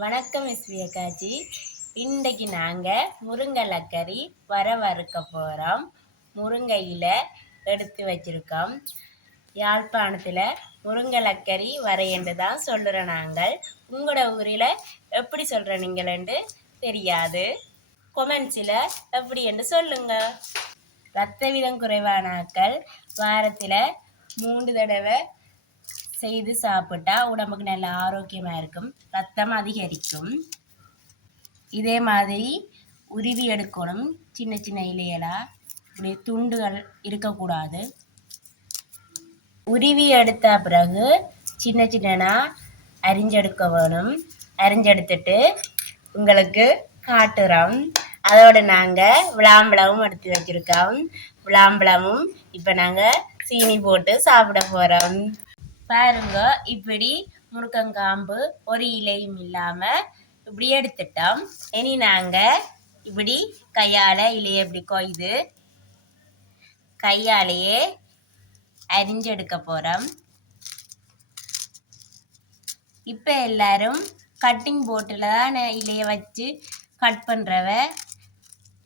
வணக்கம் அக்காச்சி. இன்றைக்கு நாங்கள் முருங்கலக்கறி வறுக்க போகிறோம். முருங்கையில் எடுத்து வச்சுருக்கோம். யாழ்ப்பாணத்தில் முருங்கலக்கறி வரையன்று தான் சொல்கிறோம். நாங்கள் உங்களோட ஊரில் எப்படி சொல்கிறீங்களென்று தெரியாது. கொமெண்ட்ஸில் எப்படி என்று சொல்லுங்கள். இரத்த விதம் குறைவானாக்கள் வாரத்தில் 3 தடவை செய்து சாப்பிட்டா உடம்புக்கு நல்ல ஆரோக்கியமாக இருக்கும், ரத்தம் அதிகரிக்கும். இதே மாதிரி உருவி எடுக்கணும். சின்ன சின்ன இலையெல்லாம் இப்படி துண்டுகள் இருக்கக்கூடாது. உருவி எடுத்த பிறகு சின்ன சின்னனா அரிஞ்செடுக்க வேணும். அரிஞ்செடுத்துட்டு உங்களுக்கு காட்டுறோம். அதோடு நாங்கள் விளாம்பழமும் எடுத்து வச்சுருக்கோம். விளாம்பழமும் இப்போ நாங்கள் சீனி போட்டு சாப்பிட போகிறோம். பாருங்க, இப்படி முருங்கங்காம்பு ஒரு இலையும் இல்லாமல் இப்படி எடுத்துட்டோம். இனி நாங்கள் இப்படி கையால் இலையை இப்படி கொய்து கையாலேயே அரிஞ்செடுக்க போகிறோம். இப்போ எல்லாரும் கட்டிங் போர்ட்டில் தான் இலையை வச்சு கட் பண்ணுறவ.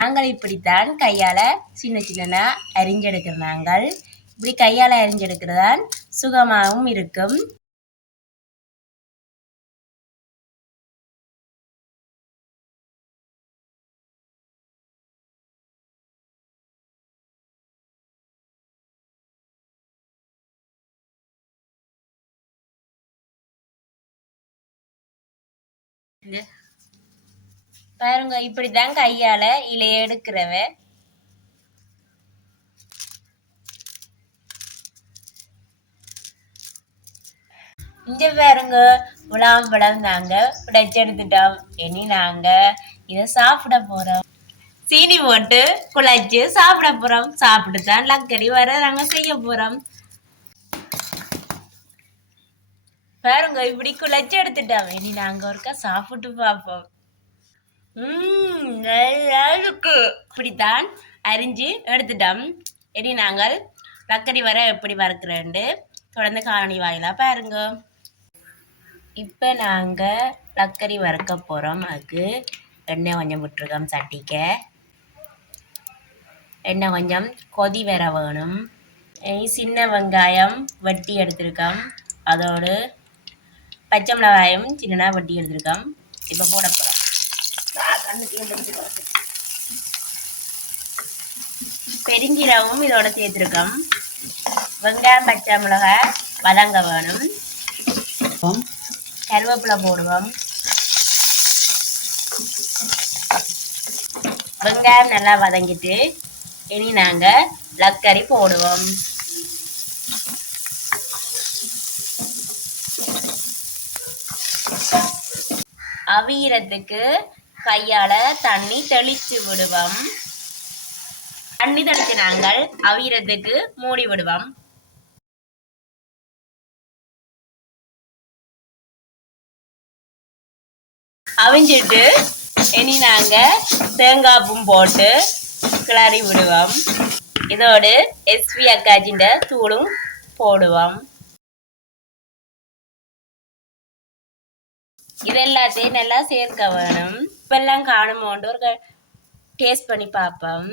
நாங்கள் இப்படித்தான் கையால் சின்ன சின்ன அரிஞ்செடுக்கிற. நாங்கள் இப்படி கையால் அரிஞ்செடுக்கிறதான் சுகமாகவும் இருக்கும். பாருங்க, இப்படிதான் கையால இலைய எடுக்கிறவ. இங்க பாருங்க, விளாம்பழம் நாங்க உடைச்செடுத்துட்டோம். இனி நாங்க இதை சாப்பிட போறோம். சீனி போட்டு குழைச்சு சாப்பிட போறோம். சாப்பிட்டுதான் லக்கடி வர நாங்க செய்ய போறோம். பாருங்க, இப்படி குழைச்சு எடுத்துட்டோம். இனி நாங்க ஒருக்கா சாப்பிட்டு பார்ப்போம். நல்லா இருக்கு. இப்படித்தான் அரிஞ்சு எடுத்துட்டோம். இனி நாங்கள் லக்கடி வர எப்படி வறுக்கிறேன்னு தொடர்ந்து காணொளி வாயிலா பாருங்க. இப்போ நாங்கள் லக்கரி வறுக்க போகிறோம். அதுக்கு எண்ணெய் கொஞ்சம் விட்டுருக்கோம். சட்டிக்க எண்ணெய் கொஞ்சம் கொதி வர வேணும். சின்ன வெங்காயம் வெட்டி எடுத்துருக்கோம். அதோடு பச்சை மிளகாயும் சின்னதாக வெட்டி எடுத்துருக்கோம். இப்போ போட போகிறோம். பெருஞ்சீரகமும் இதோட சேர்த்துருக்கோம். வெங்காயம் பச்சை மிளகாய் வதங்க வேணும். கருவேப்பிலை போடுவோம். வெங்காயம் நல்லா வதங்கிட்டு இனி நாங்கள் லக்கரி போடுவோம். அவியறதுக்கு கையால தண்ணி தெளிச்சு விடுவோம். தண்ணி தெளித்து நாங்கள் அவியறதுக்கு மூடி விடுவோம். அவிஞ்சிட்டு இனி நாங்கள் தேங்காய் பூ போட்டு கிளறி விடுவோம். இதோடு அக்காச்சின்ற தூளும் போடுவோம். இதெல்லாத்தையும் நல்லா சேர்க்க வேணும். இப்பெல்லாம் காணுமோண்டு ஒரு டேஸ்ட் பண்ணி பார்ப்போம்.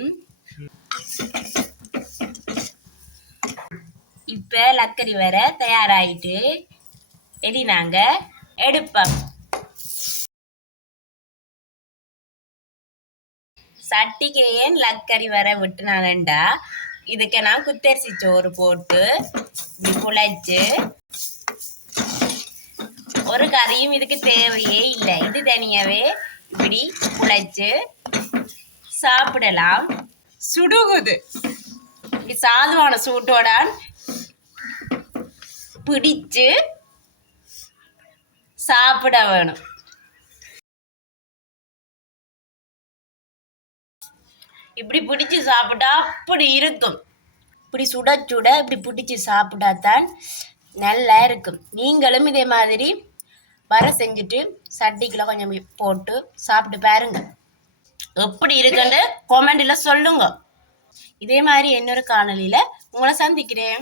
இப்போ லக்கரி வர தயாராகிட்டு இனி நாங்கள் எடுப்போம். சட்டிக்கு ஏன் லக்கரி வர விட்டுனாங்கண்டா, இதுக்கு நான் குத்தரிசி சோறு போட்டு இப்படி குழைச்சு ஒரு கறியும் இதுக்கு தேவையே இல்லை. இது தனியாவே இப்படி குழைச்சு சாப்பிடலாம். சுடுகுது இப்படி சாதுவான சூட்டோட பிடிச்சு சாப்பிட வேணும். இப்படி பிடிச்சி சாப்பிட்டா அப்படி இருக்கும். இப்படி சுட சுட இப்படி பிடிச்சி சாப்பிட்டா தான் நல்லா இருக்கும். நீங்களும் இதே மாதிரி செஞ்சுட்டு சட்டிக்குள்ள கொஞ்சம் போட்டு சாப்பிட்டு பாருங்க. எப்படி இருக்குன்னு கமெண்ட்ல சொல்லுங்க. இதே மாதிரி இன்னொரு காணொளியில உங்களை சந்திக்கிறேன்.